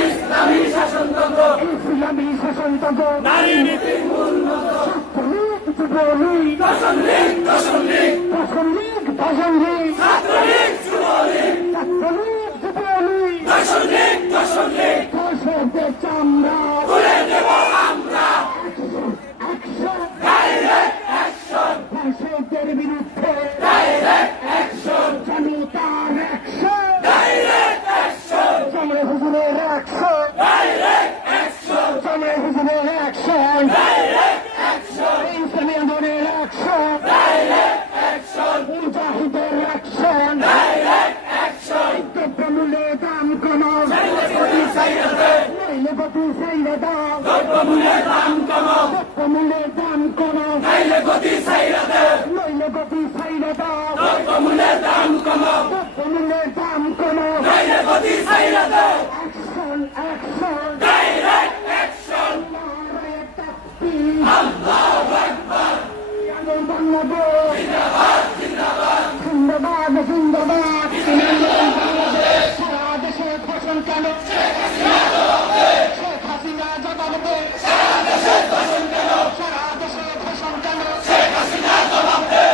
ইসলামী শাসনতন্ত্র নারী নীতির মূল যুবলীগ দশমলীগ ছাত্রলীগ যুবলীগ দশমলীগ দর্শকদের চামড়া তুলে দেব আমরা ডাইরেক্ট অ্যাকশন দর্শকদের বিরুদ্ধে ডাইরেক্ট অ্যাকশন জনতার অ্যাকশন ডাইরেক্ট অ্যাকশন জামাল হুজুরের অ্যাকশন ডাইরেক্ট অ্যাকশন জামাল হুজুরের অ্যাকশন ডাইরেক্ট অ্যাকশন ইসলামী আন্দোলনের অ্যাকশন ডাইরেক্ট অ্যাকশন মুজাহিদের অ্যাকশন ডাইরেক্ট অ্যাকশন দ্রব্যমূল্যের দাম কমাও নইলে গতি ছাইড়ে দাও দ্রব্যমূল্যের দাম কমাও দ্রব্যমূল্যের দাম কমাও নইলে গতি ছাইড়ে দাও দ্রব্যমূল্যের দাম কমাও দ্রব্যমূল্যের দাম কমাও নইলে গতি ছাইড়ে দাও অ্যাকশন ডাইরেক্ট অ্যাকশন নারায়ে তাকবীর আল্লাহু আকবার বাংলাদেশ জিন্দাবাদ সারা দেশে ঘোষণ কেন শেখ হাসিনা জবাব দে সারা দেশে ঘোষণ কেন শেখ হাসিনা জবাব দে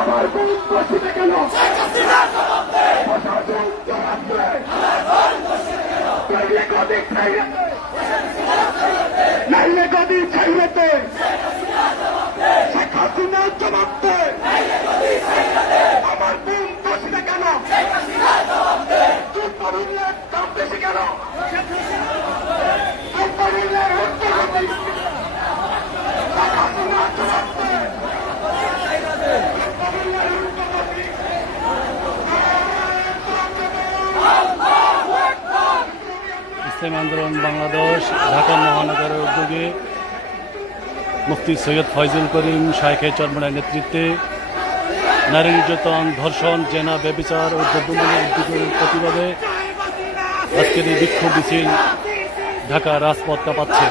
আমার বোন বসে কেন শেখ হাসিনা জবাব দে প্রশাসন জবাব দে আমার বোন বসে কেন নাইলে গদি ছাইড়ে দে শেখ হাসিনা জবাব দে আমার বোন বসে কেন শেখ হাসিনা জবাব দে দুর্বলের দাম বেশি কেন দুর্বলের উত্তর শেখ হাসিনা জবাব দে ইসলামী আন্দোলন বাংলাদেশ ঢাকা মহানগরের উদ্যোগে মুফতি সৈয়দ ফয়জুল করিম শাইখে চরমনার নেতৃত্বে নারী নির্যাতন, ধর্ষণ, জেনা, ব্যভিচার ও দ্রব্যমূল্যের উদ্যোগের প্রতিবাদে আজকের এই বিক্ষোভ মিছিল ঢাকা রাজপথ কাঁপাচ্ছে।